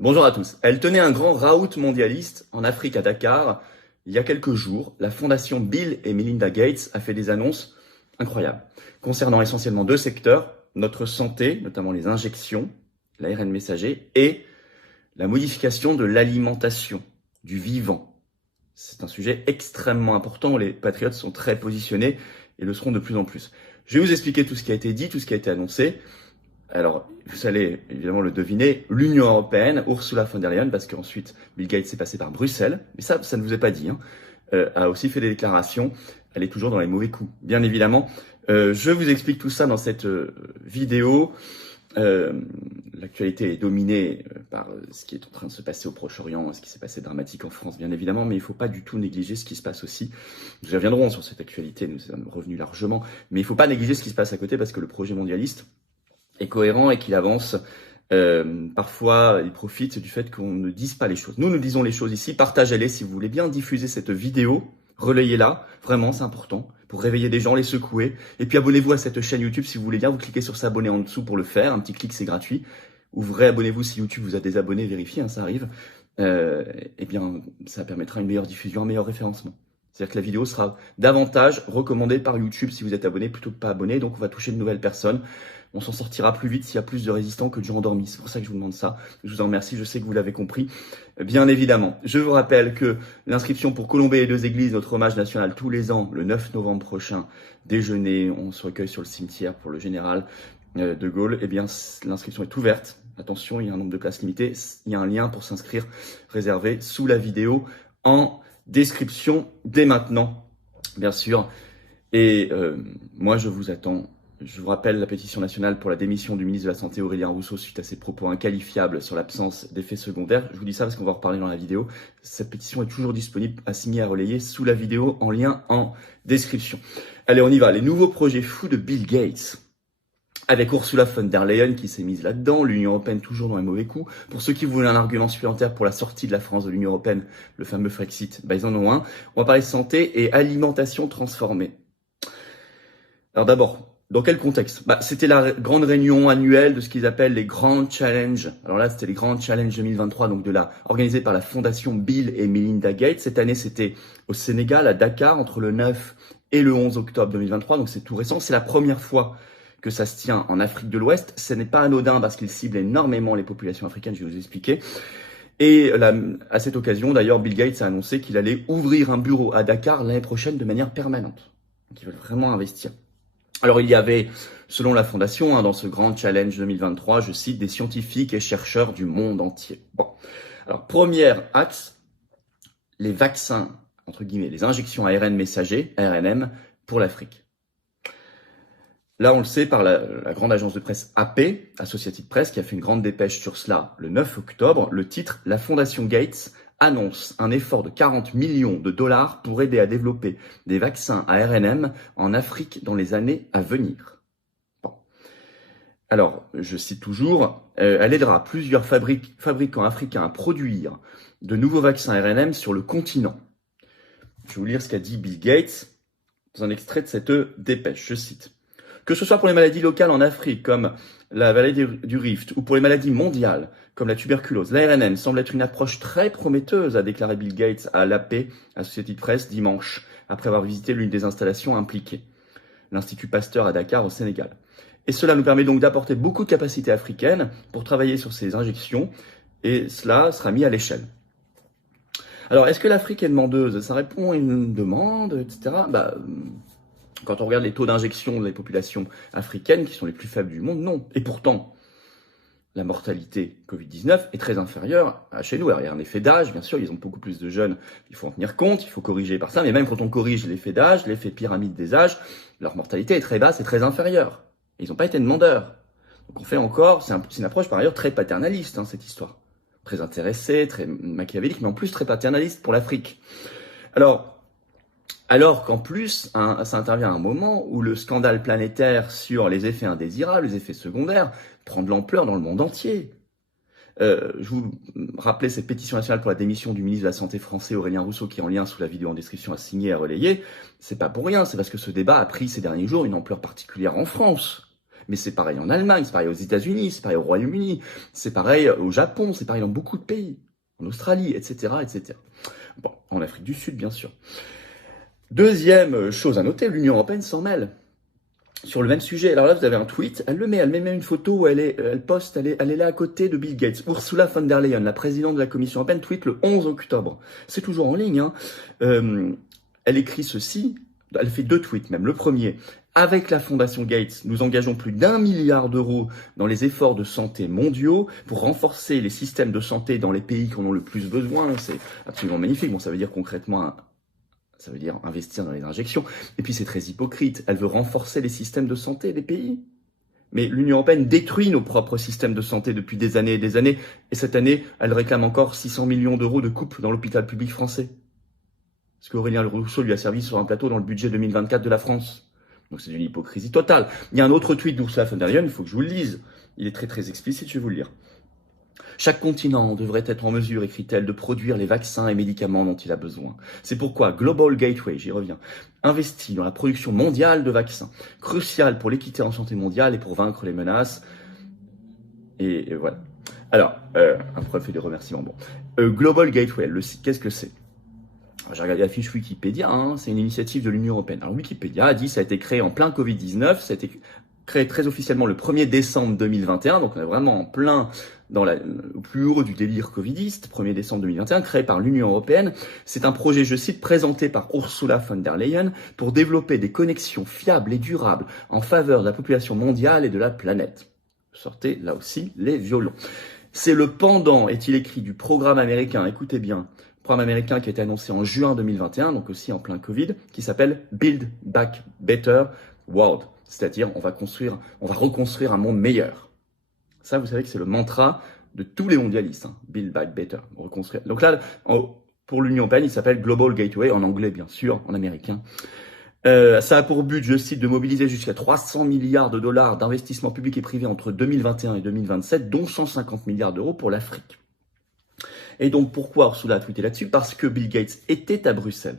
Bonjour à tous. Elle tenait un grand raout mondialiste en Afrique à Dakar. Il y a quelques jours, la fondation Bill et Melinda Gates a fait des annonces incroyables concernant essentiellement deux secteurs, notre santé, notamment les injections, l'ARN messager, et la modification de l'alimentation, du vivant. C'est un sujet extrêmement important, les patriotes sont très positionnés et le seront de plus en plus. Je vais vous expliquer tout ce qui a été dit, tout ce qui a été annoncé. Alors, vous allez évidemment le deviner, l'Union européenne, Ursula von der Leyen, parce qu'ensuite Bill Gates est passé par Bruxelles, mais ça ne vous est pas dit, a aussi fait des déclarations. Elle est toujours dans les mauvais coups, bien évidemment. Je vous explique tout ça dans cette vidéo. L'actualité est dominée par ce qui est en train de se passer au Proche-Orient, ce qui s'est passé dramatique en France, bien évidemment, mais il ne faut pas du tout négliger ce qui se passe aussi. Nous reviendrons sur cette actualité, nous sommes revenus largement, mais il ne faut pas négliger ce qui se passe à côté, parce que le projet mondialiste est cohérent et qu'il avance. Parfois, il profite du fait qu'on ne dise pas les choses. Nous disons les choses ici, partagez-les si vous voulez bien diffuser cette vidéo, relayez-la, vraiment c'est important, pour réveiller des gens, les secouer. Et puis abonnez-vous à cette chaîne YouTube si vous voulez bien, vous cliquez sur s'abonner en dessous pour le faire, un petit clic c'est gratuit. Ou vous réabonnez-vous si YouTube vous a désabonné, vérifiez, ça arrive. Eh bien, ça permettra une meilleure diffusion, un meilleur référencement. C'est-à-dire que la vidéo sera davantage recommandée par YouTube si vous êtes abonné plutôt que pas abonné, donc on va toucher de nouvelles personnes. On s'en sortira plus vite s'il y a plus de résistants que de gens endormis. C'est pour ça que je vous demande ça. Je vous en remercie, je sais que vous l'avez compris. Bien évidemment, je vous rappelle que l'inscription pour colomber les deux églises, notre hommage national tous les ans, le 9 novembre prochain, déjeuner, on se recueille sur le cimetière pour le général de Gaulle, eh bien l'inscription est ouverte. Attention, il y a un nombre de places limitées. Il y a un lien pour s'inscrire réservé sous la vidéo en description dès maintenant, bien sûr. Et moi, je vous attends. Je vous rappelle la pétition nationale pour la démission du ministre de la Santé Aurélien Rousseau suite à ses propos inqualifiables sur l'absence d'effets secondaires. Je vous dis ça parce qu'on va en reparler dans la vidéo. Cette pétition est toujours disponible à signer, à relayer sous la vidéo en lien en description. Allez, on y va. Les nouveaux projets fous de Bill Gates. Avec Ursula von der Leyen qui s'est mise là-dedans, l'Union européenne toujours dans les mauvais coups. Pour ceux qui voulaient un argument supplémentaire pour la sortie de la France de l'Union européenne, le fameux Frexit, ils en ont un. On va parler santé et alimentation transformée. Alors d'abord, dans quel contexte? C'était la grande réunion annuelle de ce qu'ils appellent les Grand Challenges. Alors là, c'était les Grand Challenges 2023, donc organisé par la fondation Bill et Melinda Gates. Cette année, c'était au Sénégal, à Dakar, entre le 9 et le 11 octobre 2023, donc c'est tout récent. C'est la première fois que ça se tient en Afrique de l'Ouest. Ce n'est pas anodin parce qu'il cible énormément les populations africaines, je vais vous expliquer. Et à cette occasion, d'ailleurs, Bill Gates a annoncé qu'il allait ouvrir un bureau à Dakar l'année prochaine de manière permanente. Donc ils veulent vraiment investir. Alors il y avait, selon la fondation, dans ce grand challenge 2023, je cite, des scientifiques et chercheurs du monde entier. Bon, alors premier axe, les vaccins, entre guillemets, les injections ARN messager, ARNM, pour l'Afrique. Là, on le sait par la grande agence de presse AP, Associated Press, qui a fait une grande dépêche sur cela le 9 octobre. Le titre, la fondation Gates annonce un effort de 40 millions de dollars pour aider à développer des vaccins ARNM en Afrique dans les années à venir. Bon. Alors, je cite toujours, elle aidera plusieurs fabricants africains à produire de nouveaux vaccins ARNM sur le continent. Je vais vous lire ce qu'a dit Bill Gates dans un extrait de cette dépêche, je cite. Que ce soit pour les maladies locales en Afrique, comme la vallée du Rift, ou pour les maladies mondiales, comme la tuberculose, l'ARNM semble être une approche très prometteuse, a déclaré Bill Gates à l'AP, Associated Press, dimanche, après avoir visité l'une des installations impliquées, l'Institut Pasteur à Dakar, au Sénégal. Et cela nous permet donc d'apporter beaucoup de capacités africaines pour travailler sur ces injections, et cela sera mis à l'échelle. Alors, est-ce que l'Afrique est demandeuse? Ça répond à une demande, etc. Quand on regarde les taux d'injection des populations africaines, qui sont les plus faibles du monde, non. Et pourtant, la mortalité Covid-19 est très inférieure à chez nous. Alors, il y a un effet d'âge, bien sûr, ils ont beaucoup plus de jeunes, il faut en tenir compte, il faut corriger par ça, mais même quand on corrige l'effet d'âge, l'effet pyramide des âges, leur mortalité est très basse et très inférieure. Et ils n'ont pas été demandeurs. Donc on fait encore, c'est une approche par ailleurs très paternaliste, cette histoire. Très intéressée, très machiavélique, mais en plus très paternaliste pour l'Afrique. Alors qu'en plus, ça intervient à un moment où le scandale planétaire sur les effets indésirables, les effets secondaires, prend de l'ampleur dans le monde entier. Je vous rappelais cette pétition nationale pour la démission du ministre de la Santé français Aurélien Rousseau, qui est en lien sous la vidéo en description à signer, à relayer. C'est pas pour rien, c'est parce que ce débat a pris ces derniers jours une ampleur particulière en France. Mais c'est pareil en Allemagne, c'est pareil aux États-Unis, c'est pareil au Royaume-Uni, c'est pareil au Japon, c'est pareil dans beaucoup de pays, en Australie, etc., etc. Bon, en Afrique du Sud, bien sûr. Deuxième chose à noter, l'Union européenne s'en mêle. Sur le même sujet, alors là vous avez un tweet, elle met même une photo où elle est là à côté de Bill Gates. Ursula von der Leyen, la présidente de la Commission européenne, tweet le 11 octobre. C'est toujours en ligne, hein. Elle écrit ceci, elle fait 2 tweets même. Le premier, avec la Fondation Gates, nous engageons plus d'1 milliard d'euros dans les efforts de santé mondiaux pour renforcer les systèmes de santé dans les pays qui en ont le plus besoin. C'est absolument magnifique. Bon, ça veut dire concrètement ça veut dire investir dans les injections. Et puis c'est très hypocrite. Elle veut renforcer les systèmes de santé des pays. Mais l'Union européenne détruit nos propres systèmes de santé depuis des années et des années. Et cette année, elle réclame encore 600 millions d'euros de coupes dans l'hôpital public français. Parce qu'Aurélien Rousseau lui a servi sur un plateau dans le budget 2024 de la France. Donc c'est une hypocrisie totale. Il y a un autre tweet d'Ursula von der Leyen, il faut que je vous le lise. Il est très très explicite, je vais vous le lire. Chaque continent devrait être en mesure, écrit-elle, de produire les vaccins et médicaments dont il a besoin. C'est pourquoi Global Gateway, j'y reviens, investit dans la production mondiale de vaccins, crucial pour l'équité en santé mondiale et pour vaincre les menaces. Et voilà. Alors, après, fait des remerciements. Bon. Global Gateway, le site, qu'est-ce que c'est? J'ai regardé la fiche Wikipédia, hein, c'est une initiative de l'Union européenne. Alors Wikipédia a dit ça a été créé en plein Covid-19, ça a été créé très officiellement le 1er décembre 2021, donc on est vraiment en plein au plus haut du délire covidiste, 1er décembre 2021, créé par l'Union européenne. C'est un projet, je cite, présenté par Ursula von der Leyen pour développer des connexions fiables et durables en faveur de la population mondiale et de la planète. Sortez là aussi les violons. C'est le pendant, est-il écrit, du programme américain, écoutez bien, programme américain qui a été annoncé en juin 2021, donc aussi en plein Covid, qui s'appelle Build Back Better World. C'est-à-dire, on va reconstruire un monde meilleur. Ça, vous savez que c'est le mantra de tous les mondialistes, hein. Build Back Better, reconstruire. Donc là, pour l'Union européenne, il s'appelle Global Gateway, en anglais bien sûr, en américain. Ça a pour but, je cite, de mobiliser jusqu'à 300 milliards de dollars d'investissements publics et privés entre 2021 et 2027, dont 150 milliards d'euros pour l'Afrique. Et donc, pourquoi Ursula a tweeté là-dessus? Parce que Bill Gates était à Bruxelles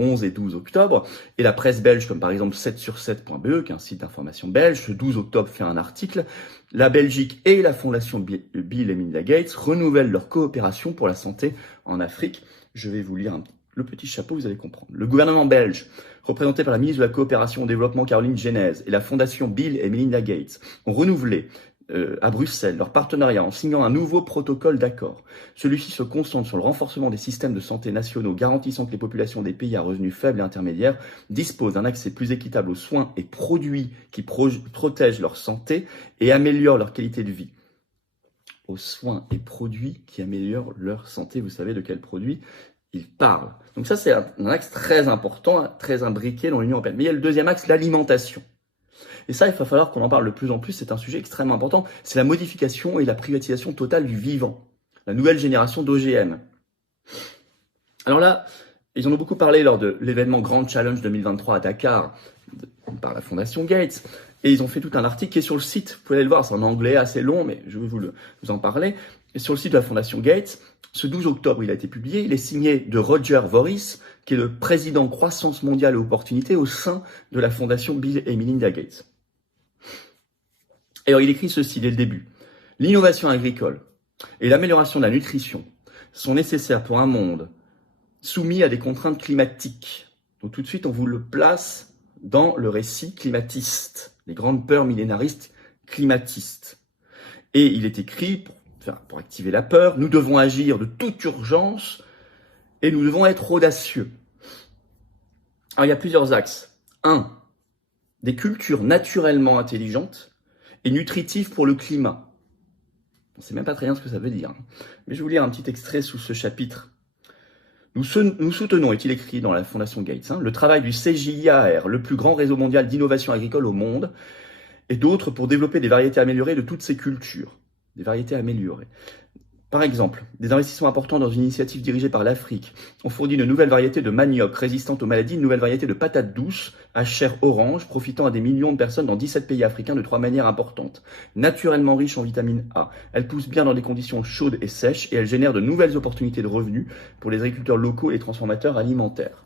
11 et 12 octobre, et la presse belge, comme par exemple 7sur7.be, qui est un site d'information belge, ce 12 octobre fait un article. La Belgique et la fondation Bill et Melinda Gates renouvellent leur coopération pour la santé en Afrique. Je vais vous lire le petit chapeau, vous allez comprendre. Le gouvernement belge, représenté par la ministre de la Coopération au Développement Caroline Genèse, et la fondation Bill et Melinda Gates ont renouvelé à Bruxelles leur partenariat en signant un nouveau protocole d'accord. Celui-ci se concentre sur le renforcement des systèmes de santé nationaux garantissant que les populations des pays à revenus faibles et intermédiaires disposent d'un accès plus équitable aux soins et produits qui protègent leur santé et améliorent leur qualité de vie. Aux soins et produits qui améliorent leur santé, vous savez de quels produits il parle. Donc ça, c'est un axe très important, très imbriqué dans l'Union européenne. Mais il y a le deuxième axe, l'alimentation. Et ça, il va falloir qu'on en parle de plus en plus, c'est un sujet extrêmement important, c'est la modification et la privatisation totale du vivant, la nouvelle génération d'OGM. Alors là, ils en ont beaucoup parlé lors de l'événement Grand Challenge 2023 à Dakar, par la Fondation Gates, et ils ont fait tout un article qui est sur le site, vous pouvez aller le voir, c'est en anglais assez long, mais je vais vous en parler. Et sur le site de la Fondation Gates, ce 12 octobre, il a été publié, il est signé de Roger Voris, qui est le président croissance mondiale et opportunité au sein de la Fondation Bill et Melinda Gates. Et alors, il écrit ceci dès le début. L'innovation agricole et l'amélioration de la nutrition sont nécessaires pour un monde soumis à des contraintes climatiques. Donc tout de suite, on vous le place dans le récit climatiste, les grandes peurs millénaristes climatistes. Et il est écrit, pour activer la peur, nous devons agir de toute urgence et nous devons être audacieux. Alors il y a plusieurs axes. 1. Des cultures naturellement intelligentes et nutritives pour le climat. On ne sait même pas très bien ce que ça veut dire. Mais je vais vous lire un petit extrait sous ce chapitre. Nous soutenons, est-il écrit dans la Fondation Gates, le travail du CJIAR, le plus grand réseau mondial d'innovation agricole au monde, et d'autres pour développer des variétés améliorées de toutes ces cultures. Des variétés améliorées. Par exemple, des investissements importants dans une initiative dirigée par l'Afrique. On fournit de nouvelles variétés de manioc résistantes aux maladies, de nouvelles variétés de patates douces à chair orange, profitant à des millions de personnes dans 17 pays africains de 3 manières importantes. Naturellement riches en vitamine A, elles poussent bien dans des conditions chaudes et sèches et elles génèrent de nouvelles opportunités de revenus pour les agriculteurs locaux et les transformateurs alimentaires.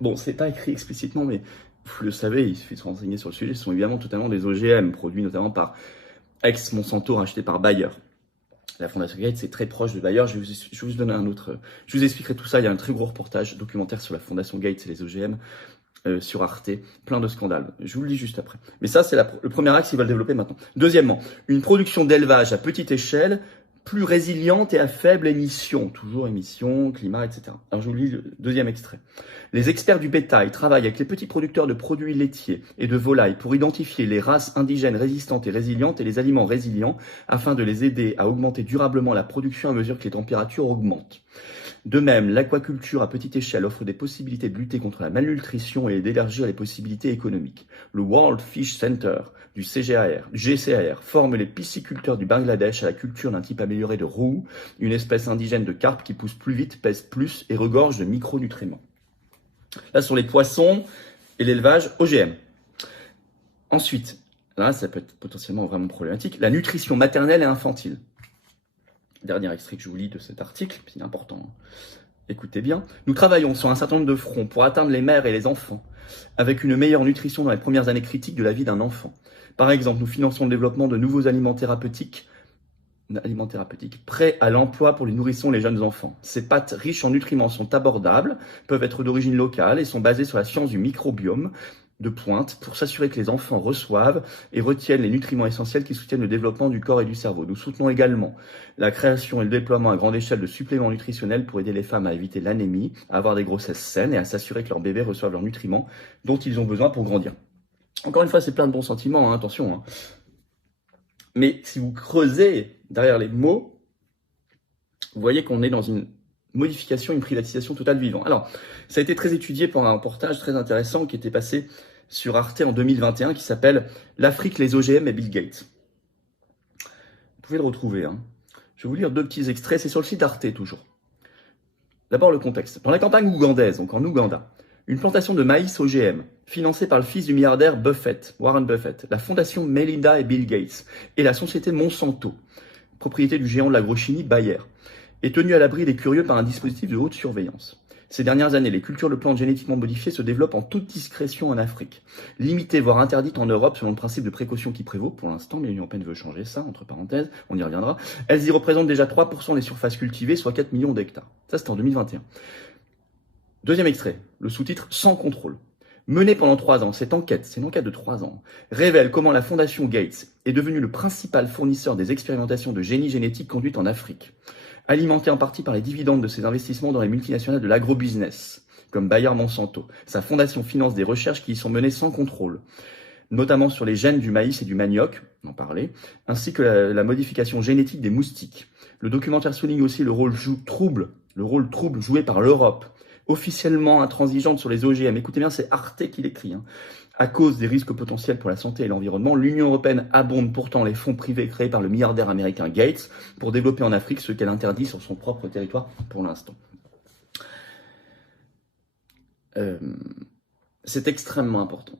Bon, c'est pas écrit explicitement, mais vous le savez, il suffit de se renseigner sur le sujet, ce sont évidemment totalement des OGM, produits notamment par ex-Monsanto, rachetés par Bayer. La Fondation Gates, c'est très proche de Bayer. Je vais vous donner un autre. Je vous expliquerai tout ça. Il y a un très gros reportage documentaire sur la Fondation Gates et les OGM sur Arte. Plein de scandales. Je vous le dis juste après. Mais ça, c'est le premier axe qu'ils veulent développer maintenant. Deuxièmement, une production d'élevage à petite échelle, plus résiliente et à faible émission. Toujours émission, climat, etc. Alors, je vous lis le deuxième extrait. Les experts du bétail travaillent avec les petits producteurs de produits laitiers et de volailles pour identifier les races indigènes résistantes et résilientes et les aliments résilients afin de les aider à augmenter durablement la production à mesure que les températures augmentent. De même, l'aquaculture à petite échelle offre des possibilités de lutter contre la malnutrition et d'élargir les possibilités économiques. Le World Fish Center du GCAR forme les pisciculteurs du Bangladesh à la culture d'un type amélioré de roux, une espèce indigène de carpe qui pousse plus vite, pèse plus et regorge de micronutriments. Là, sur les poissons et l'élevage OGM. Ensuite, là, ça peut être potentiellement vraiment problématique, la nutrition maternelle et infantile. Dernier extrait que je vous lis de cet article, c'est important. Écoutez bien. Nous travaillons sur un certain nombre de fronts pour atteindre les mères et les enfants, avec une meilleure nutrition dans les premières années critiques de la vie d'un enfant. Par exemple, nous finançons le développement de nouveaux aliments thérapeutiques prêts à l'emploi pour les nourrissons et les jeunes enfants. Ces pâtes riches en nutriments sont abordables, peuvent être d'origine locale et sont basées sur la science du microbiome de pointe pour s'assurer que les enfants reçoivent et retiennent les nutriments essentiels qui soutiennent le développement du corps et du cerveau. Nous soutenons également la création et le déploiement à grande échelle de suppléments nutritionnels pour aider les femmes à éviter l'anémie, à avoir des grossesses saines et à s'assurer que leurs bébés reçoivent leurs nutriments dont ils ont besoin pour grandir. Encore une fois, c'est plein de bons sentiments, hein, attention. Hein. Mais si vous creusez derrière les mots, vous voyez qu'on est dans une modification, une privatisation totale du vivant. Alors, ça a été très étudié par un reportage très intéressant qui était passé sur Arte en 2021 qui s'appelle « L'Afrique, les OGM et Bill Gates ». Vous pouvez le retrouver. Hein. Je vais vous lire deux petits extraits, c'est sur le site d'Arte toujours. D'abord le contexte. Dans la campagne ougandaise, donc en Ouganda, une plantation de maïs OGM, financée par le fils du milliardaire Buffett, Warren Buffett, la fondation Melinda et Bill Gates et la société Monsanto, propriété du géant de l'agrochimie Bayer, est tenue à l'abri des curieux par un dispositif de haute surveillance. Ces dernières années, les cultures de plantes génétiquement modifiées se développent en toute discrétion en Afrique. Limitées, voire interdites en Europe selon le principe de précaution qui prévaut pour l'instant, mais l'Union européenne veut changer ça, entre parenthèses, on y reviendra. Elles y représentent déjà 3% des surfaces cultivées, soit 4 millions d'hectares. Ça, c'était en 2021. Deuxième extrait, le sous-titre « Sans contrôle ». Menée pendant 3 ans, cette enquête, c'est une enquête de 3 ans, révèle comment la Fondation Gates est devenue le principal fournisseur des expérimentations de génie génétique conduites en Afrique, alimentée en partie par les dividendes de ses investissements dans les multinationales de l'agrobusiness, comme Bayer Monsanto. Sa fondation finance des recherches qui y sont menées sans contrôle, notamment sur les gènes du maïs et du manioc, on en parlait, ainsi que la modification génétique des moustiques. Le documentaire souligne aussi le rôle trouble joué par l'Europe, officiellement intransigeante sur les OGM. Écoutez bien, c'est Arte qui l'écrit. Hein. À cause des risques potentiels pour la santé et l'environnement, l'Union européenne abonde pourtant les fonds privés créés par le milliardaire américain Gates pour développer en Afrique ce qu'elle interdit sur son propre territoire pour l'instant. C'est extrêmement important.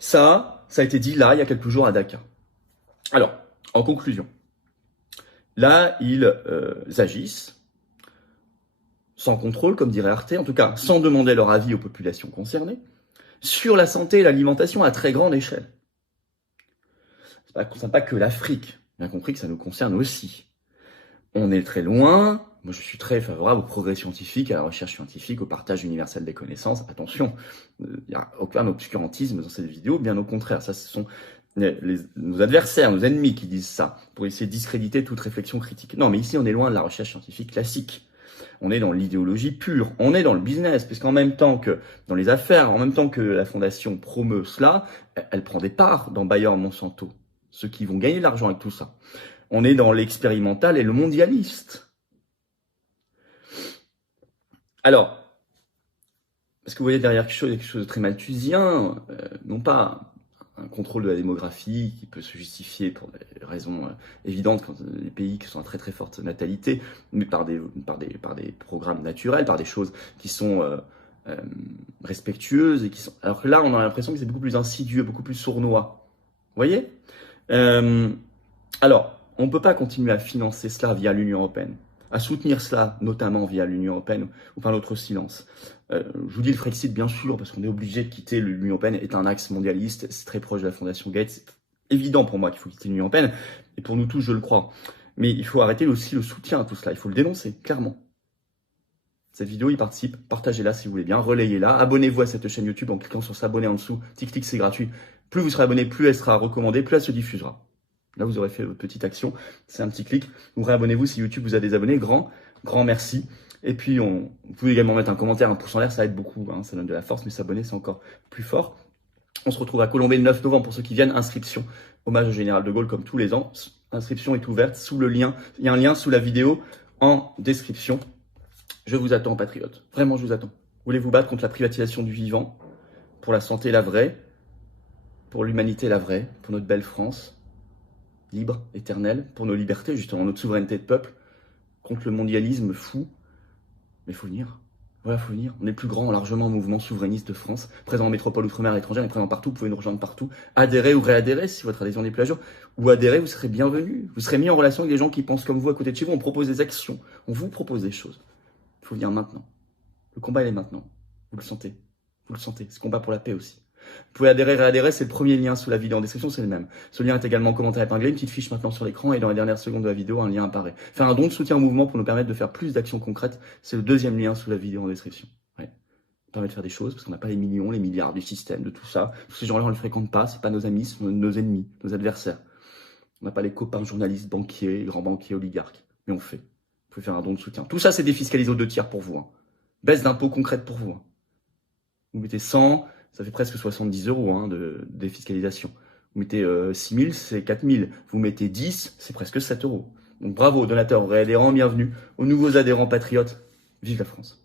Ça a été dit là, il y a quelques jours à Dakar. Alors, en conclusion, là, ils agissent sans contrôle, comme dirait Arte, en tout cas sans demander leur avis aux populations concernées, sur la santé et l'alimentation à très grande échelle. Ça ne concerne pas que l'Afrique, bien compris que ça nous concerne aussi. On est très loin, moi je suis très favorable au progrès scientifique, à la recherche scientifique, au partage universel des connaissances. Attention, il n'y a aucun obscurantisme dans cette vidéo, bien au contraire, ça ce sont nos adversaires, nos ennemis qui disent ça, pour essayer de discréditer toute réflexion critique. Non, mais ici on est loin de la recherche scientifique classique. On est dans l'idéologie pure, on est dans le business, puisqu'en même temps que dans les affaires, en même temps que la fondation promeut cela, elle prend des parts dans Bayer Monsanto, ceux qui vont gagner de l'argent avec tout ça. On est dans l'expérimental et le mondialiste. Alors, parce que vous voyez derrière quelque chose de très malthusien, non pas un contrôle de la démographie qui peut se justifier pour des raisons évidentes quand les pays qui sont à très très forte natalité, mais par des programmes naturels, par des choses qui sont respectueuses et qui sont. Alors que là, on a l'impression que c'est beaucoup plus insidieux, beaucoup plus sournois. Vous voyez Alors, on ne peut pas continuer à financer cela via l'Union européenne. à soutenir cela, notamment via l'Union européenne ou par notre silence. Je vous dis le Frexit, bien sûr, parce qu'on est obligé de quitter l'Union européenne, est un axe mondialiste, c'est très proche de la Fondation Gates, c'est évident pour moi qu'il faut quitter l'Union européenne, et pour nous tous, je le crois. Mais il faut arrêter aussi le soutien à tout cela, il faut le dénoncer, clairement. Cette vidéo y participe, partagez-la si vous voulez bien, relayez-la, abonnez-vous à cette chaîne YouTube en cliquant sur s'abonner en dessous, tic-tic c'est gratuit. Plus vous serez abonné, plus elle sera recommandée, plus elle se diffusera. Là, vous aurez fait votre petite action, c'est un petit clic. Vous réabonnez-vous si YouTube vous a des abonnés, grand merci. Et puis, vous pouvez également mettre un commentaire, un pouce en l'air, ça aide beaucoup, hein, ça donne de la force, mais s'abonner, c'est encore plus fort. On se retrouve à Colombey le 9 novembre pour ceux qui viennent. Inscription, hommage au général de Gaulle comme tous les ans. L'inscription est ouverte sous le lien. Il y a un lien sous la vidéo en description. Je vous attends, patriotes. Vraiment, je vous attends. Voulez vous battre contre la privatisation du vivant, pour la santé, la vraie, pour l'humanité, la vraie, pour notre belle France, libre, éternelle, pour nos libertés, justement, notre souveraineté de peuple, contre le mondialisme fou. Mais il faut venir. Voilà, faut venir. On est le plus grand largement mouvement souverainiste de France, présent en métropole, outre-mer, étrangère, et présent partout. Vous pouvez nous rejoindre partout. Adhérez ou réadhérez si votre adhésion n'est plus à jour. Ou adhérez, vous serez bienvenus. Vous serez mis en relation avec des gens qui pensent comme vous à côté de chez vous. On propose des actions. On vous propose des choses. Il faut venir maintenant. Le combat, il est maintenant. Vous le sentez. Vous le sentez. Ce combat pour la paix aussi. Vous pouvez adhérer, réadhérer, c'est le premier lien sous la vidéo en description, c'est le même. Ce lien est également en commentaire épinglé, une petite fiche maintenant sur l'écran et dans les dernières secondes de la vidéo, un lien apparaît. Faire un don de soutien au mouvement pour nous permettre de faire plus d'actions concrètes, c'est le deuxième lien sous la vidéo en description. Ouais. Ça permet de faire des choses parce qu'on n'a pas les millions, les milliards du système, de tout ça. Tous ces gens-là, on ne les fréquente pas, c'est pas nos amis, c'est nos ennemis, nos adversaires. On n'a pas les copains journalistes, banquiers, grands banquiers, oligarques. Mais on fait. Vous pouvez faire un don de soutien. Tout ça, c'est défiscalisé aux 2 tiers pour vous. Hein. Baisse d'impôts concrète pour vous. Hein. Vous mettez 100, ça fait presque 70 € hein, de défiscalisation. Vous mettez 6 000, c'est 4 000. Vous mettez 10, c'est presque 7 €. Donc bravo, donateurs, réadhérents, bienvenue aux nouveaux adhérents patriotes. Vive la France.